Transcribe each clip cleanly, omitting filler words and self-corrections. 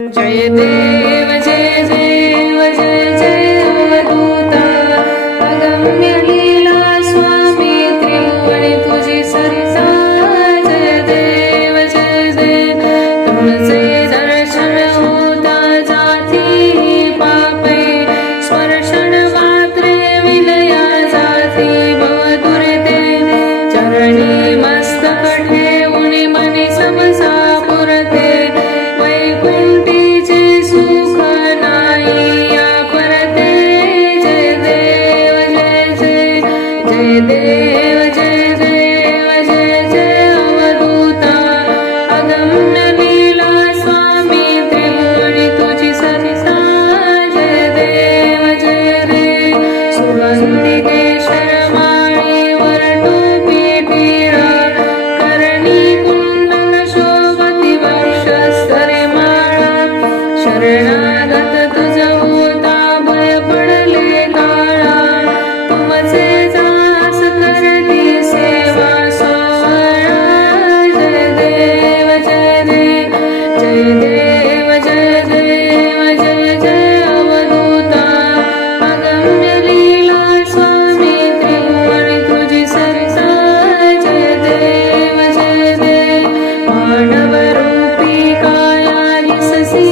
जय देव जय देव जय जय अवधूता अगम्य लीला स्वामी त्रिभुवनी तुझी सरिता जय देव जय देव तुमचे दर्शन होता जाती पापे स्पर्शन मात्रे विलया जाती भवदुरिते चरणी मस्तक ठेवून मनी समसा पुरते वैकुंठीचे सुख नाही या परते जय देव जय जय जय देव जय देव जय जय अवधूता अगम्य लीला स्वामी त्रिभुवनी तुझी सरिता जय देव जय देव सुगंधी केशर माळी वरटोपी टिळा करणी कुंडल शोभती वक्षस्थळे शरणागत तुझ होता भय पडले काळा तुमचे दास करती सेवा सोहळा जय देव जय देव जय देव जय देव जय जय अवधूता अगम्य लीला स्वामी त्रिभुवनी तुझी सरिता जय देव जय देव मानव रूपी काया दिससी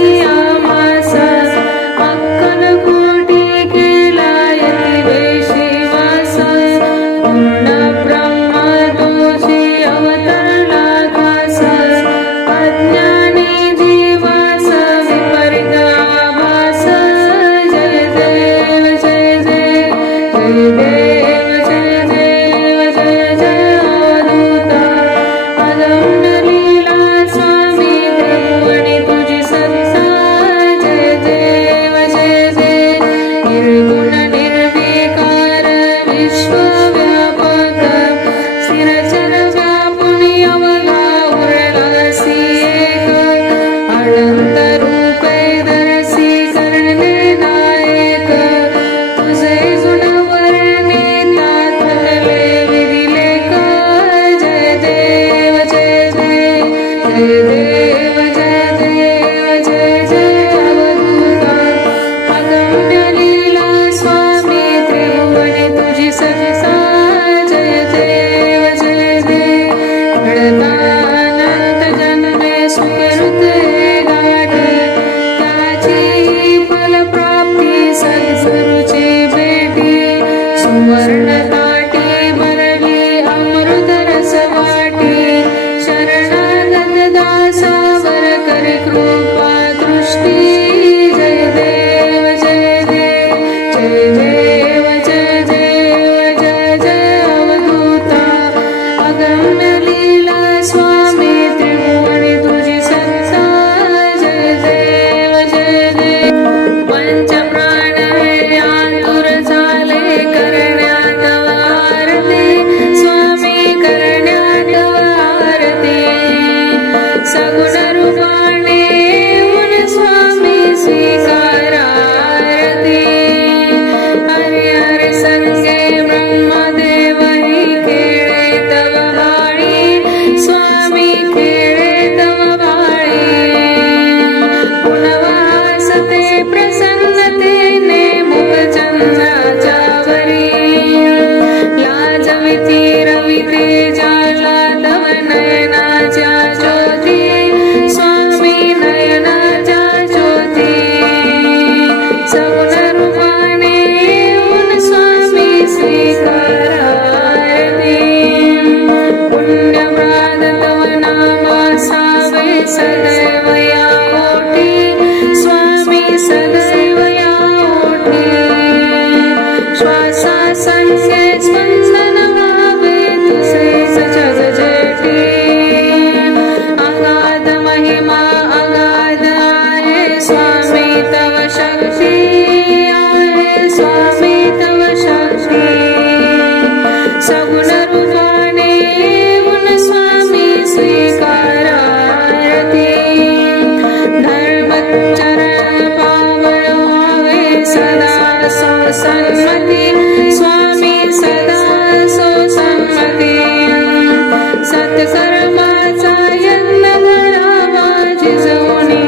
सत्कर्माचा यज्ञ घडावा जिजवणी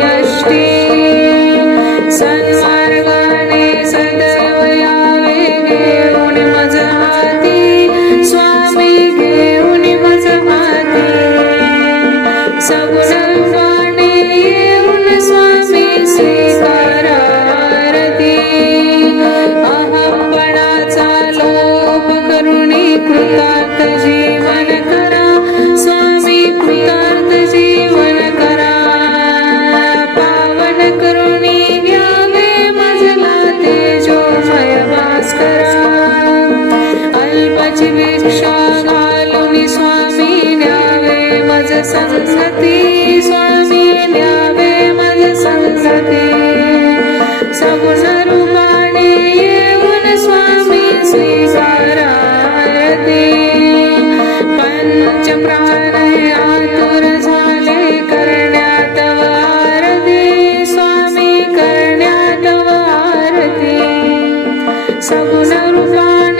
यष्टी सगुण रूपाने येऊन स्वामी स्वीकारा आरती पंच प्राण हे आतुर झाले करण्यात आरती स्वामी करण्यात आरती सगुण रूपाने